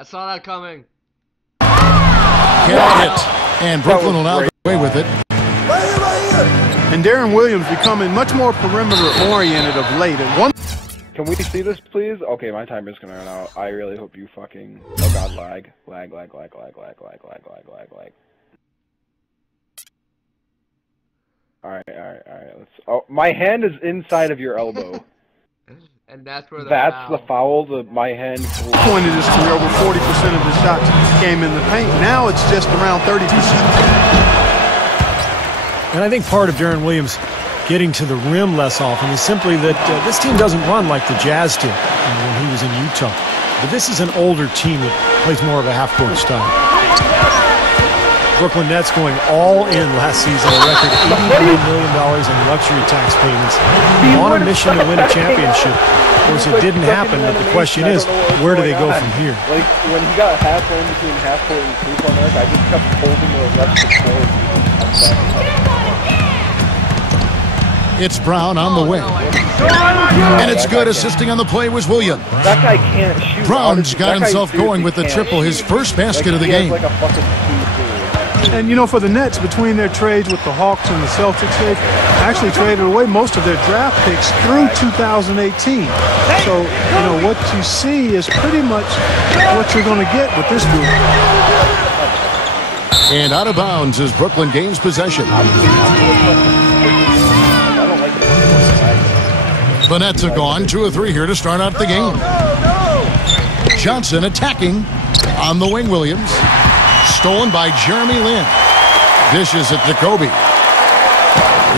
I saw that coming. Can't hit. And Brooklyn will now go away with it. And Darren Williams becoming much more perimeter-oriented of late. At one. Can we see this, please? Okay, my timer's gonna run out. I really hope you fucking... Oh god, lag. Lag. Alright, let's... Oh, my hand is inside of your elbow. And that's where the foul. My hand... Point in his career, over 40% of his shots came in the paint. Now it's just around 30%. And I think part of Darren Williams getting to the rim less often is simply that this team doesn't run like the Jazz did when he was in Utah. But this is an older team that plays more of a half-court style. Brooklyn Nets going all in last season, a record $89 million in luxury tax payments, on a mission to win a championship. Of course, it didn't happen, but the question is, where do they go from here? Like, when he got halfway in between half-court and three-point arc, I just kept holding the rest of the floor. It's Brown on the wing. And it's good. Assisting on the play was Williams. That guy can't shoot. Brown's got himself going with the triple, his first basket of the game. Like a fucking and, you know, for the Nets, between their trades with the Hawks and the Celtics, they've actually traded away most of their draft picks through 2018. So, you know, what you see is pretty much what you're going to get with this group. And out of bounds as Brooklyn gains possession. The Nets have gone 2 of 3 here to start out the game. Johnson attacking on the wing. Williams. Stolen by Jeremy Lin. Dishes it to Kobe.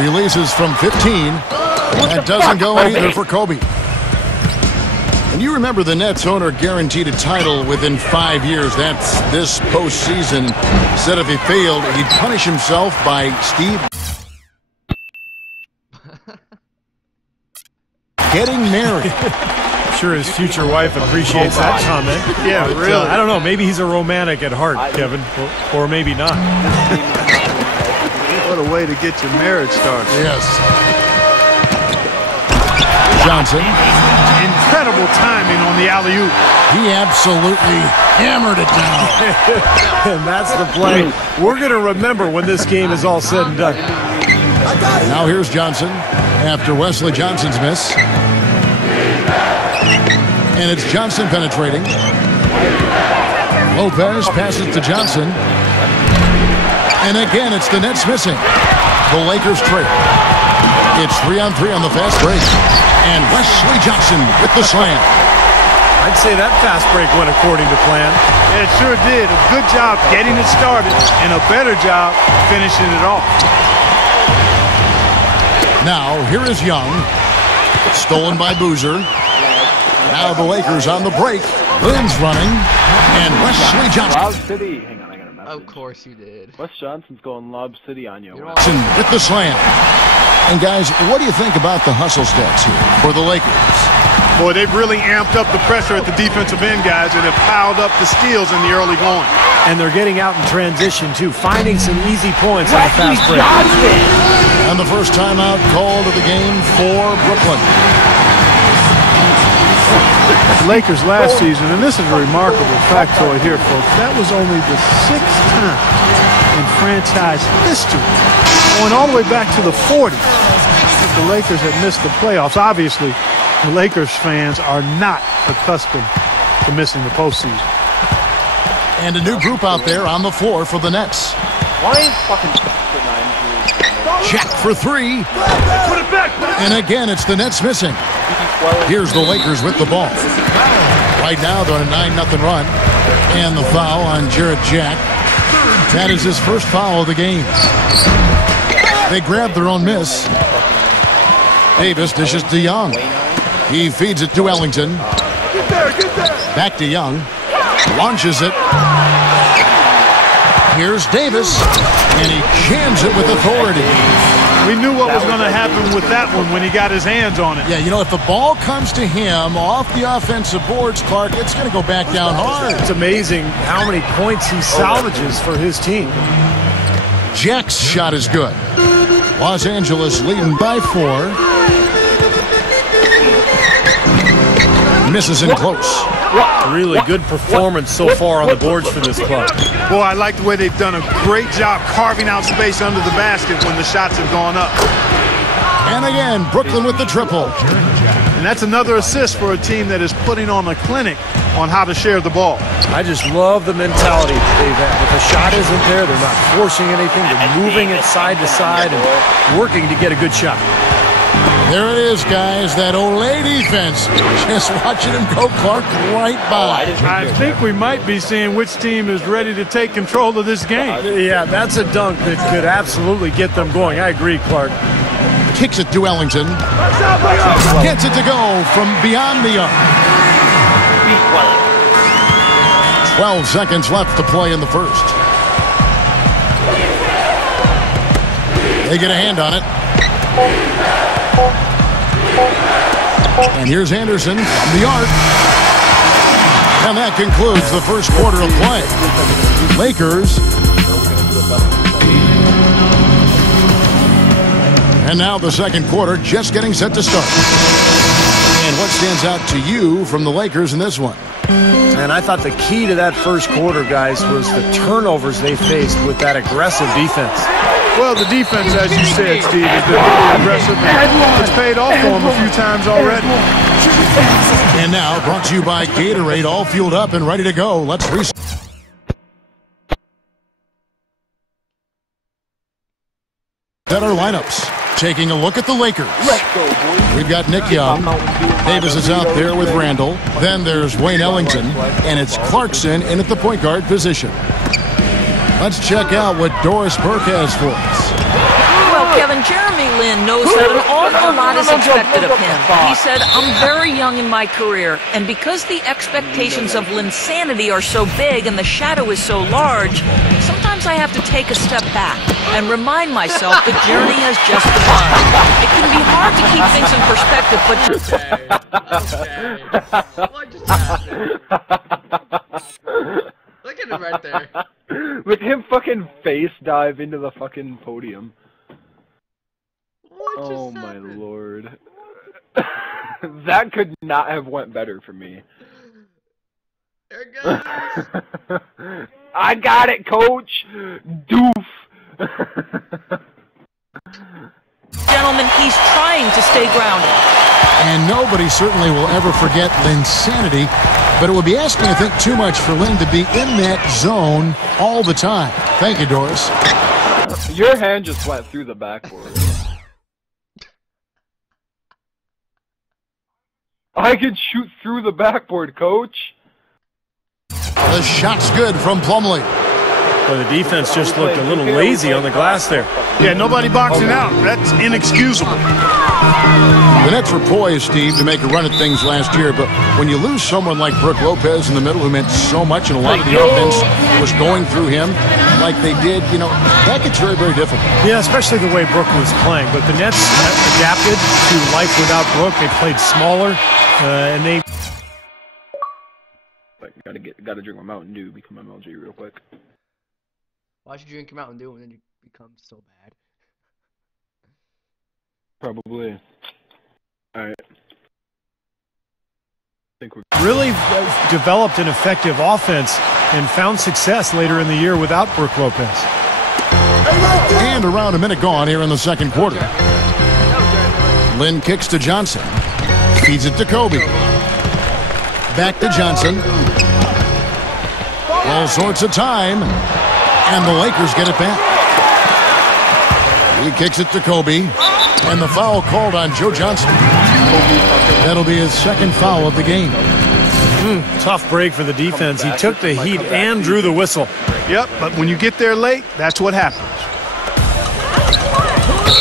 Releases from 15. That doesn't go either for Kobe. And you remember the Nets owner guaranteed a title within 5 years. That's this postseason. Said if he failed, he'd punish himself by Steve getting married. I'm sure his future wife appreciates that comment. Yeah, but, really. I don't know. Maybe he's a romantic at heart, Kevin, or maybe not. What a way to get your marriage started. Yes. Johnson. Incredible timing on the alley-oop. He absolutely hammered it down. And that's the play we're going to remember when this game is all said and done. Now here's Johnson after Wesley Johnson's miss. And it's Johnson penetrating. Lopez passes to Johnson. And again, it's the Nets missing. The Lakers trade. It's 3-on-3 on the fast break. And Wesley Johnson with the slam. I'd say that fast break went according to plan. It sure did. A good job getting it started and a better job finishing it off. Now, here is Young. Stolen by Boozer. Now the Lakers on the break. Lynn's running. And Wesley Johnson. Lob City. Hang on, I got a message. Of course you did. Wes Johnson's going Lob City on you. Johnson with the slam. And guys, what do you think about the hustle stats here for the Lakers? Boy, they've really amped up the pressure at the defensive end, guys, and have piled up the steals in the early going. And they're getting out in transition, too, finding some easy points on the fast break. And the first timeout called of the game for Brooklyn. The Lakers last season, and this is a remarkable factoid here, folks, that was only the 6th time in franchise history, going all the way back to the 40s, that the Lakers had missed the playoffs. Obviously, the Lakers fans are not accustomed to missing the postseason. And a new group out there on the floor for the Nets. Why is fucking Check for 3. Put it back. And again, it's the Nets missing. Here's the Lakers with the ball. Right now, they're on a 9-0 run. And the foul on Jarrett Jack. That is his first foul of the game. They grabbed their own miss. Davis dishes to Young. He feeds it to Ellington. Back to Young. Launches it. Here's Davis. And he jams it with authority. We knew what was going to happen with that one when he got his hands on it. Yeah, you know, if the ball comes to him off the offensive boards, Clark, it's going to go back down hard. It's amazing how many points he salvages for his team. Jack's shot is good. Los Angeles leading by 4. Misses in close. Really good performance so far on the boards for this club. Boy, I like the way they've done a great job carving out space under the basket when the shots have gone up. And again, Brooklyn with the triple. And that's another assist for a team that is putting on a clinic on how to share the ball. I just love the mentality they've had. If the shot isn't there, they're not forcing anything. They're moving it side to side and working to get a good shot. There it is, guys. That Olay defense. Just watching him go, Clark, right by. I think we might be seeing which team is ready to take control of this game. Yeah, that's a dunk that could absolutely get them going. I agree, Clark. Kicks it to Ellington. Gets it to go from beyond the arc. 12 seconds left to play in the first. They get a hand on it. And here's Anderson from the arc. And that concludes the first quarter of play. Lakers. And now the second quarter just getting set to start. And what stands out to you from the Lakers in this one? And I thought the key to that first quarter, guys, was the turnovers they faced with that aggressive defense. Well, the defense, as you said, Steve, has been really aggressive. It's paid off for them a few times already. And now, brought to you by Gatorade, all fueled up and ready to go. Let's reset our lineups. Taking a look at the Lakers. We've got Nick Young. Davis is out there with Randall. Then there's Wayne Ellington. And it's Clarkson in at the point guard position. Let's check out what Doris Burke has for us. Well, Kevin, Jeremy Lin knows that an awful lot is expected of him. He said, I'm very young in my career, and because the expectations of Linsanity are so big and the shadow is so large, sometimes I have to take a step back and remind myself the journey has just begun. It can be hard to keep things in perspective, but... What just happened? Look at him right there. Look at him fucking face dive into the fucking podium. What just Oh my happened? lord. That could not have went better for me. There it goes. I got it, coach! Doof! Gentlemen, he's trying to stay grounded. And nobody certainly will ever forget Linsanity, but it would be asking, I think, too much for Lin to be in that zone all the time. Thank you, Doris. Your hand just went through the backboard. I can shoot through the backboard, coach! The shot's good from Plumlee. Well, the defense just looked a little lazy on the glass there. Yeah, nobody boxing out. That's inexcusable. The Nets were poised, Steve, to make a run at things last year, but when you lose someone like Brook Lopez in the middle who meant so much and a lot of the offense was going through him like they did, you know, that gets very, very difficult. Yeah, especially the way Brook was playing. But the Nets adapted to life without Brook. They played smaller, and they... Gotta drink my Mountain Dew, become MLG real quick. Why should you drink your Mountain Dew and then you become so bad? Probably. Alright. really developed an effective offense and found success later in the year without Brook Lopez. And around a minute gone here in the second quarter. Lin kicks to Johnson. Feeds it to Kobe. Back to Johnson. All sorts of time. And the Lakers get it back. He kicks it to Kobe. And the foul called on Joe Johnson. That'll be his second foul of the game. Tough break for the defense. He took the heat and drew the whistle. Yep, but when you get there late, that's what happens.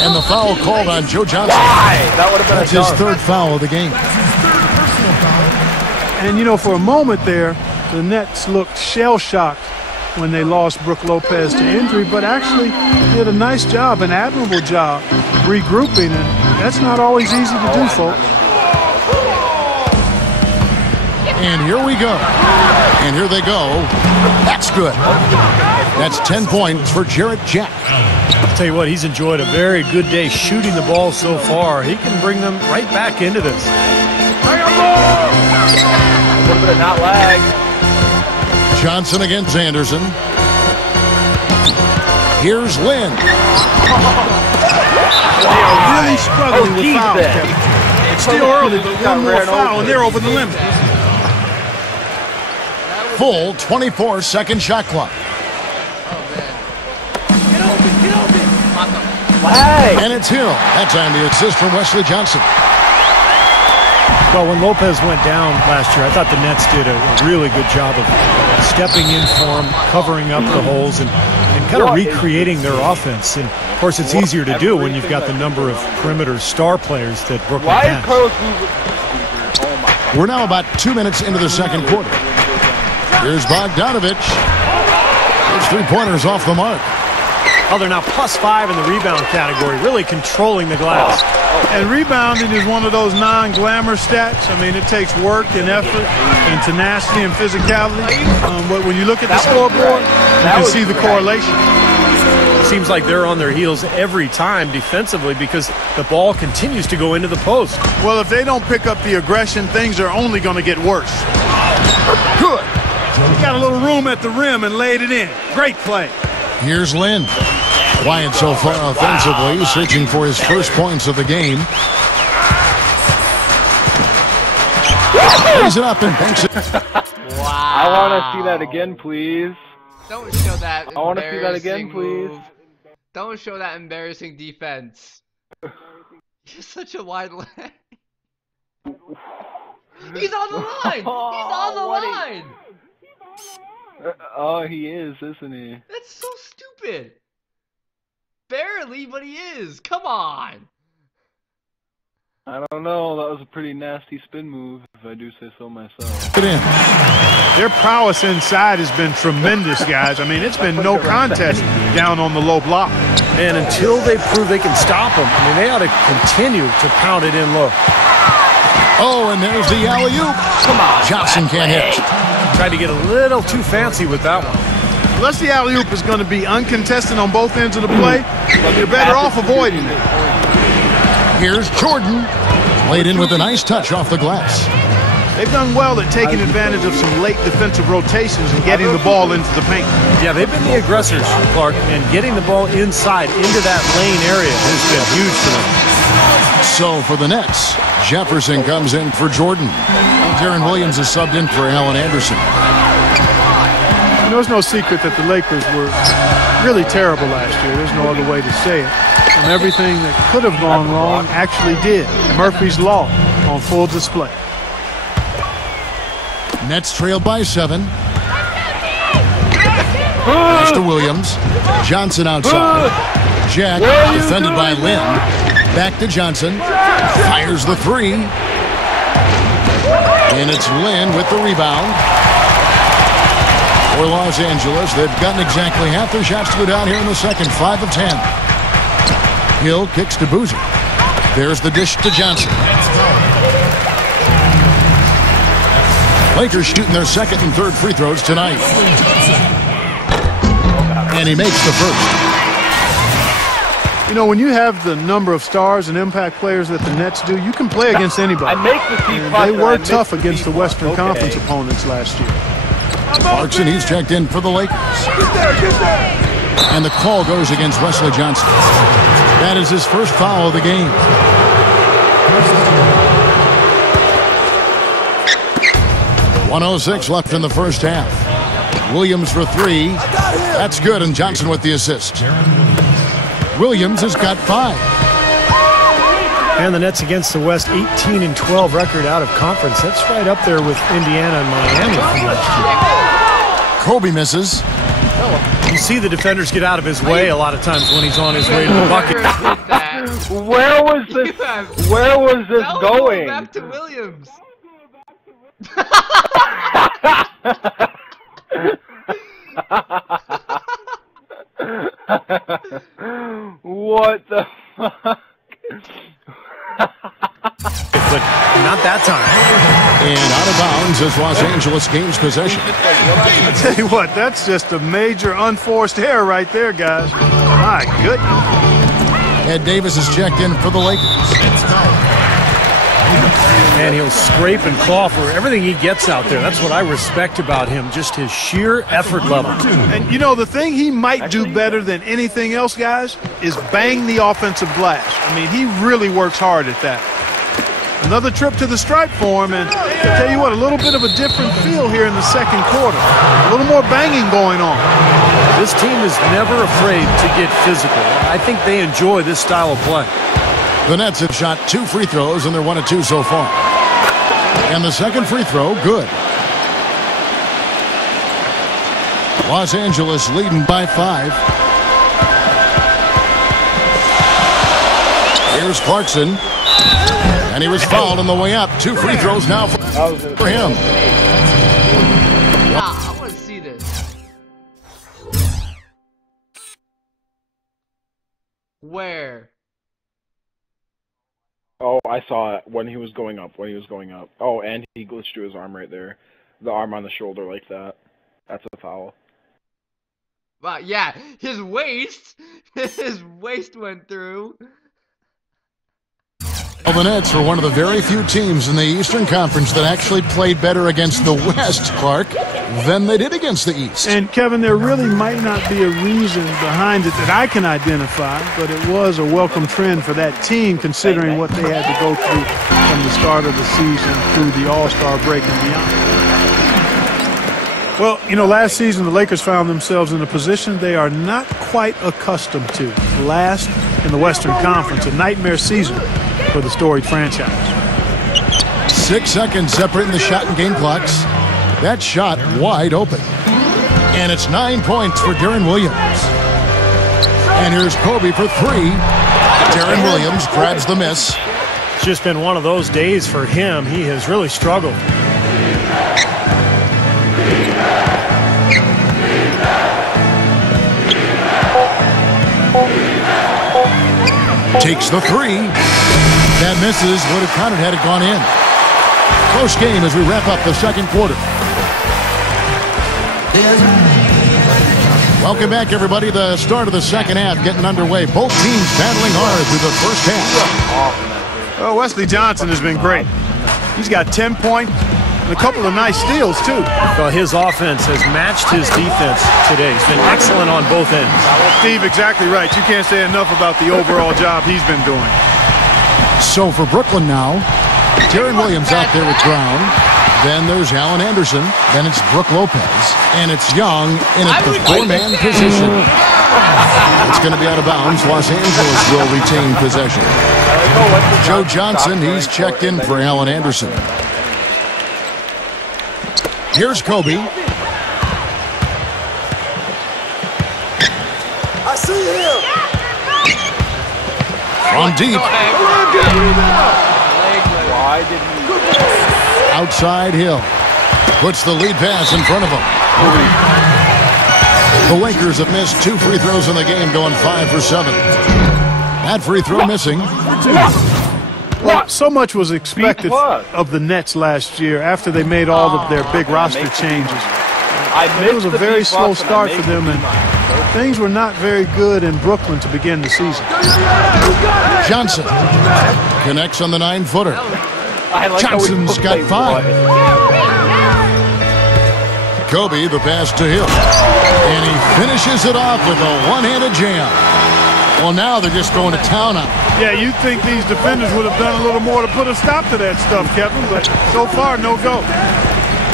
And the foul called on Joe Johnson. That's his third foul of the game. And, you know, for a moment there, the Nets looked shell-shocked when they lost Brook Lopez to injury, but actually did a nice job, an admirable job, regrouping, and that's not always easy to do, folks. And here we go. And here they go. That's good. That's 10 points for Jarrett Jack. I'll tell you what, he's enjoyed a very good day shooting the ball so far. He can bring them right back into this. But not lag. Johnson against Anderson. Here's Lynn. They are really struggling with fouls, Kevin. It's still early, but one more foul, and they're over the limit. Full 24-second shot clock. And it's Hill. That time the assist from Wesley Johnson. Well, when Lopez went down last year, I thought the Nets did a really good job of stepping in for him, covering up the holes, and kind of recreating their offense. And, of course, it's easier to do when you've got the number of perimeter star players that Brooklyn has. We're now about 2 minutes into the second quarter. Here's Bogdanovich. His three-pointers off the mark. Oh, they're now +5 in the rebound category, really controlling the glass. And rebounding is one of those non-glamour stats. I mean, it takes work and effort and tenacity and physicality. But when you look at the scoreboard, you can see the correlation. Seems like they're on their heels every time defensively because the ball continues to go into the post. Well, if they don't pick up the aggression, things are only going to get worse. Good. He got a little room at the rim and laid it in. Great play. Here's Lynn. Quiet so far offensively, searching for his first points of the game. Lays it up and banks it. Wow. I want to see that again, please. Don't show that. I want to see that again, please. Don't show that embarrassing defense. You're such a wide leg. He's on the line! He's on the line! Oh, he is, isn't he? That's so stupid. Barely, but he is. Come on. I don't know. That was a pretty nasty spin move, if I do say so myself. Get in. Their prowess inside has been tremendous, guys. I mean, it's been no contest down on the low block. And until they prove they can stop them, I mean, they ought to continue to pound it in low. Oh, and there's the alley-oop. Come on. Johnson can't hit. Tried to get a little too fancy with that one. Unless the alley-oop is going to be uncontested on both ends of the play, you're better off avoiding it. Here's Jordan. Laid in with a nice touch off the glass. They've done well at taking advantage of some late defensive rotations and getting the ball into the paint. Yeah, they've been the aggressors, Clark, and getting the ball inside into that lane area has been huge for them. So for the Nets, Jefferson comes in for Jordan. Darren Williams is subbed in for Allen Anderson. You know, it's no secret that the Lakers were really terrible last year. There's no other way to say it. And everything that could have gone wrong actually did. Murphy's Law on full display. Nets trailed by 7. Pass to Williams. Johnson outside. Jack defended by Lynn. Back to Johnson. Fires the three. And it's Lynn with the rebound. For Los Angeles, they've gotten exactly half their shots to go down here in the second. 5 of 10. Hill kicks to Boozer. There's the dish to Johnson. Lakers shooting their second and third free throws tonight. And he makes the first. You know, when you have the number of stars and impact players that the Nets do, you can play against anybody. They were tough against the Western Conference opponents last year. Clarkson, he's checked in for the Lakers. And the call goes against Wesley Johnson. That is his first foul of the game. .106 left in the first half. Williams for 3. That's good, and Johnson with the assist. Williams has got 5. And the Nets against the West, 18-12 record out of conference. That's right up there with Indiana and Miami from last year. Kobe misses. You see the defenders get out of his way a lot of times when he's on his way to the bucket. Where was this? Where was this going? Back to Williams. What the fuck? But not that time. And out of bounds as Los Angeles gains possession. I tell you what, that's just a major unforced error right there, guys. My goodness. Ed Davis is checked in for the Lakers. And he'll scrape and claw for everything he gets out there. That's what I respect about him, just his sheer effort level. And, you know, the thing he might do better than anything else, guys, is bang the offensive glass. I mean, he really works hard at that. Another trip to the stripe for him, and I'll tell you what, a little bit of a different feel here in the second quarter. A little more banging going on. This team is never afraid to get physical. I think they enjoy this style of play. The Nets have shot 2 free throws, and they're 1 of 2 so far. And the second free throw, good. Los Angeles leading by 5. Here's Clarkson. And he was fouled on the way up. 2 free throws now for him. I want to see this. Where? Oh, I saw it when he was going up. Oh, and he glitched to his arm right there. The arm on the shoulder like that. That's a foul. Wow, yeah, his waist went through. Well, the Nets are one of the very few teams in the Eastern Conference that actually played better against the West, Clark, than they did against the East. And, Kevin, there really might not be a reason behind it that I can identify, but it was a welcome trend for that team considering what they had to go through from the start of the season through the All-Star break and beyond. Well, you know, last season the Lakers found themselves in a position they are not quite accustomed to. Last in the Western Conference, a nightmare season for the storied franchise. 6 seconds separating the shot and game clocks. That shot wide open. And it's 9 points for Deron Williams. And here's Kobe for 3. Deron Williams grabs the miss. It's just been one of those days for him. He has really struggled. Takes the 3. That misses. Would have counted had it gone in. Close game as we wrap up the second quarter. Welcome back, everybody. The start of the second half getting underway. Both teams battling hard through the first half. Well, Wesley Johnson has been great. He's got 10 points and a couple of nice steals, too. Well, his offense has matched his defense today. He's been excellent on both ends. Steve, exactly right. You can't say enough about the overall job he's been doing. So for Brooklyn now, Deron Williams out there with Brown. Then there's Alan Anderson. Then it's Brook Lopez. And it's Young in at the 4-man position. It's going to be out of bounds. Los Angeles will retain possession. Joe Johnson, he's checked in for Alan Anderson. Here's Kobe. I see him. From deep. Why did he... Outside Hill. Puts the lead pass in front of him. The Lakers have missed 2 free throws in the game, going 5 for 7. That free throw missing. Well, so much was expected of the Nets last year after they made all of their big roster changes. It was a very slow start for them, and things were not very good in Brooklyn to begin the season. Johnson connects on the 9-footer. Johnson's got 5. Kobe, the pass to Hill. And he finishes it off with a one-handed jam. Well, now they're just going to town on him. Yeah, you'd think these defenders would have done a little more to put a stop to that stuff, Kevin, but so far, no go.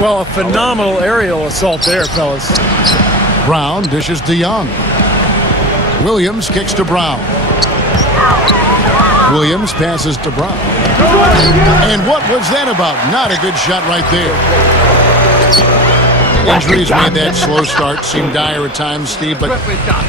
Well, a phenomenal aerial assault there, fellas. Brown dishes to Young. Williams kicks to Brown. Williams passes to Brown. And what was that about? Not a good shot right there. Injuries made that slow start seem dire at times, Steve, but,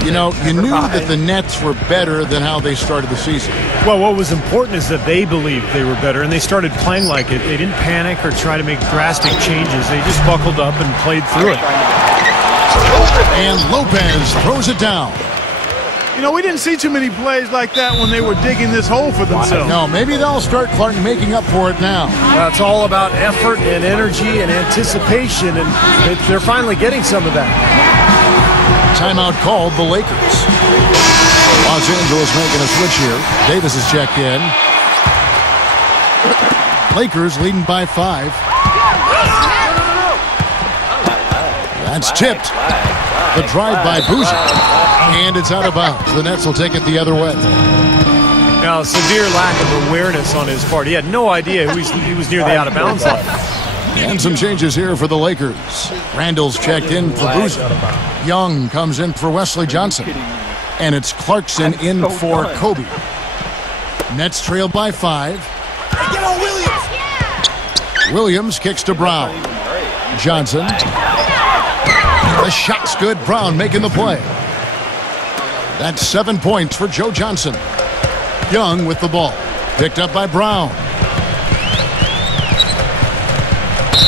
you know, you knew that the Nets were better than how they started the season. Well, what was important is that they believed they were better, and they started playing like it. They didn't panic or try to make drastic changes. They just buckled up and played through it. And Lopez throws it down. You know, we didn't see too many plays like that when they were digging this hole for themselves. No, maybe they'll start, Clark, making up for it now. It's all about effort and energy and anticipation, and they're finally getting some of that. Timeout called the Lakers. Los Angeles making a switch here. Davis is checked in. Lakers leading by 5. That's tipped. The drive by Boozer. And it's out of bounds. The Nets will take it the other way. Now, severe lack of awareness on his part. He had no idea he was near the out-of-bounds line. And some changes here for the Lakers. Randall's checked in for Boozer. Young comes in for Wesley Johnson. And it's Clarkson in for Kobe. Nets trailed by 5. Williams kicks to Brown. Johnson. The shot's good. Brown making the play. That's 7 points for Joe Johnson. Young with the ball. Picked up by Brown.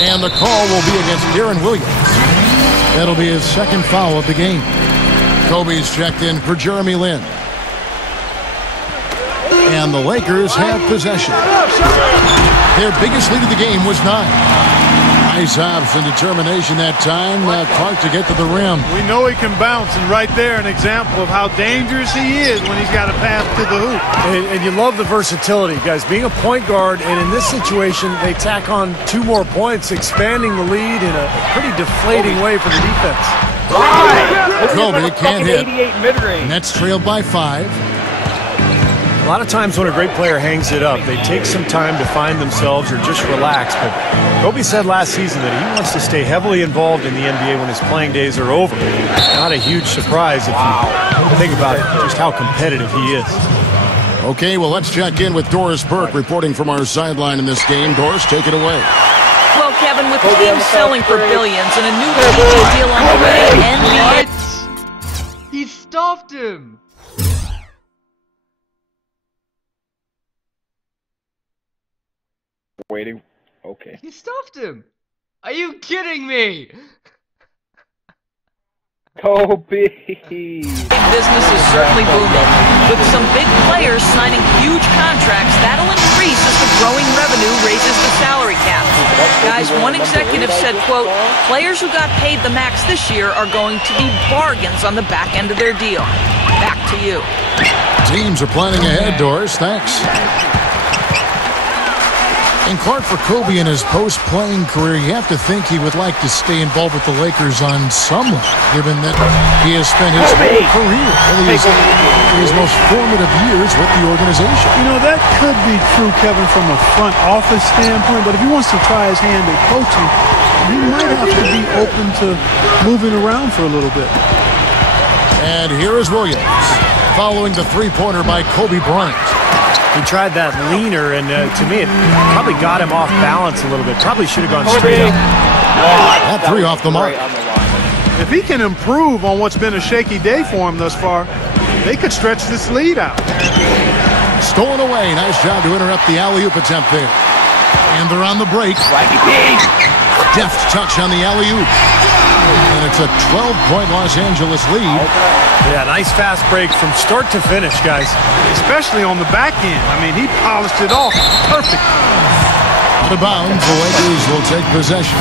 And the call will be against Darren Williams. That'll be his second foul of the game. Kobe's checked in for Jeremy Lin. And the Lakers have possession. Their biggest lead of the game was 9. Nice hops and determination that time. Clark to get to the rim. We know he can bounce, and right there an example of how dangerous he is when he's got a path to the hoop. And you love the versatility, guys. Being a point guard, and in this situation, they tack on 2 more points, expanding the lead in a pretty deflating way for the defense. Kobe can't hit. Nets trailed by 5. A lot of times when a great player hangs it up, they take some time to find themselves or just relax. But Kobe said last season that he wants to stay heavily involved in the NBA when his playing days are over. Not a huge surprise if you think about just how competitive he is. Okay, well, let's check in with Doris Burke reporting from our sideline in this game. Doris, take it away. Well, Kevin, with teams selling for billions and a new TV deal on the way, NBA... He stuffed him! Waiting. Okay. He stuffed him! Are you kidding me? Kobe! Business is certainly booming. With some big players signing huge contracts, that'll increase as the growing revenue raises the salary cap. Guys, one executive said, quote, players who got paid the max this year are going to be bargains on the back end of their deal. Back to you. Teams are planning ahead, Doris. Thanks. And Clark, for Kobe in his post-playing career, you have to think he would like to stay involved with the Lakers on some level, given that he has spent his whole career, his most formative years with the organization. You know, that could be true, Kevin, from a front office standpoint, but if he wants to try his hand at coaching, he might have to be open to moving around for a little bit. And here is Williams, following the three-pointer by Kobe Bryant. He tried that leaner, and to me, it probably got him off balance a little bit. Probably should have gone straight up. That 3 off the mark. If he can improve on what's been a shaky day for him thus far, they could stretch this lead out. Stolen away. Nice job to interrupt the alley-oop attempt there. And they're on the break. Deft touch on the alley-oop. And it's a 12-point Los Angeles lead. Yeah, nice fast break from start to finish, guys. Especially on the back end. I mean, he polished it off. Perfect. Out of bounds, the Lakers will take possession.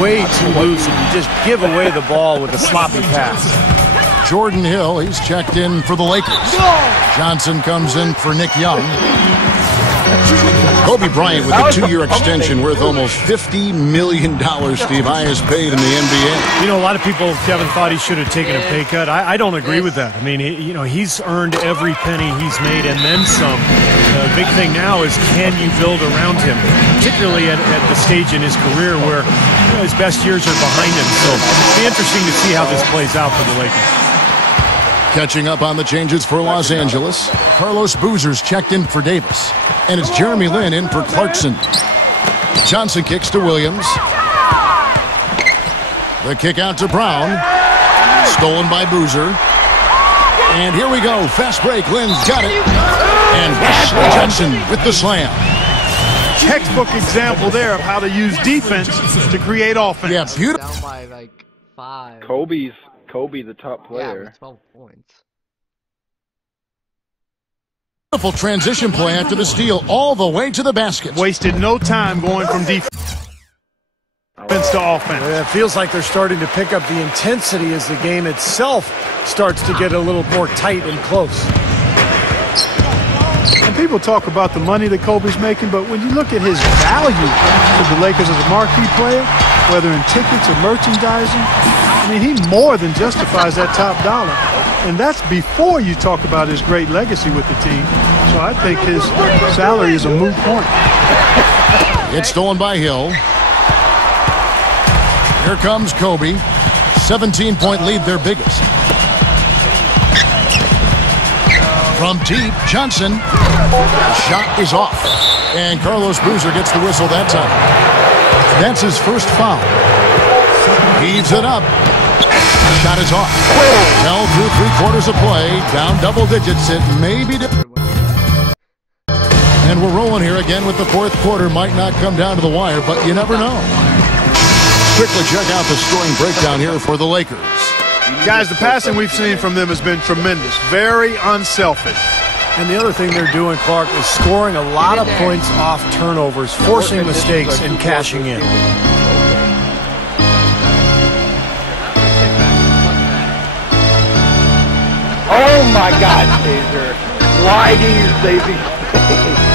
Way too loose, and you just give away the ball with a sloppy pass. Jordan Hill, he's checked in for the Lakers. Johnson comes in for Nick Young. Kobe Bryant with a 2-year extension worth almost $50 million, Steve, highest paid in the NBA. You know, a lot of people, Kevin, thought he should have taken a pay cut. I don't agree with that. I mean, he's earned every penny he's made and then some. The big thing now is, can you build around him, particularly at the stage in his career where his best years are behind him. So it'll be interesting to see how this plays out for the Lakers. Catching up on the changes for Los Angeles, Carlos Boozer's checked in for Davis. And it's Jeremy Lin in for Clarkson. Johnson kicks to Williams. The kick out to Brown. Stolen by Boozer. And here we go. Fast break. Lin's got it. And Wesley Johnson with the slam. Textbook example there of how to use defense to create offense. Yeah, beautiful. Down by like 5. Kobe, the top player. Yeah, 12 points. Beautiful transition play after the steal all the way to the basket. Wasted no time going from defense to offense. It feels like they're starting to pick up the intensity as the game itself starts to get a little more tight and close. And people talk about the money that Kobe's making, but when you look at his value to the Lakers as a marquee player, whether in tickets or merchandising, I mean, he more than justifies that top dollar. And that's before you talk about his great legacy with the team. So I think his salary is a moot point. It's stolen by Hill. Here comes Kobe. 17-point lead, their biggest. From deep, Johnson. The shot is off. And Carlos Boozer gets the whistle that time. That's his first foul. Heaves it up. The shot is off. Held through 3/4 of play. Down double digits. It may be different. And we're rolling here again with the fourth quarter. Might not come down to the wire, but you never know. Quickly check out the scoring breakdown here for the Lakers. Guys, the passing we've seen from them has been tremendous. Very unselfish. And the other thing they're doing, Clark, is scoring a lot of points off turnovers, forcing mistakes, and cashing in. Oh my God, Taser. Why do you say these things?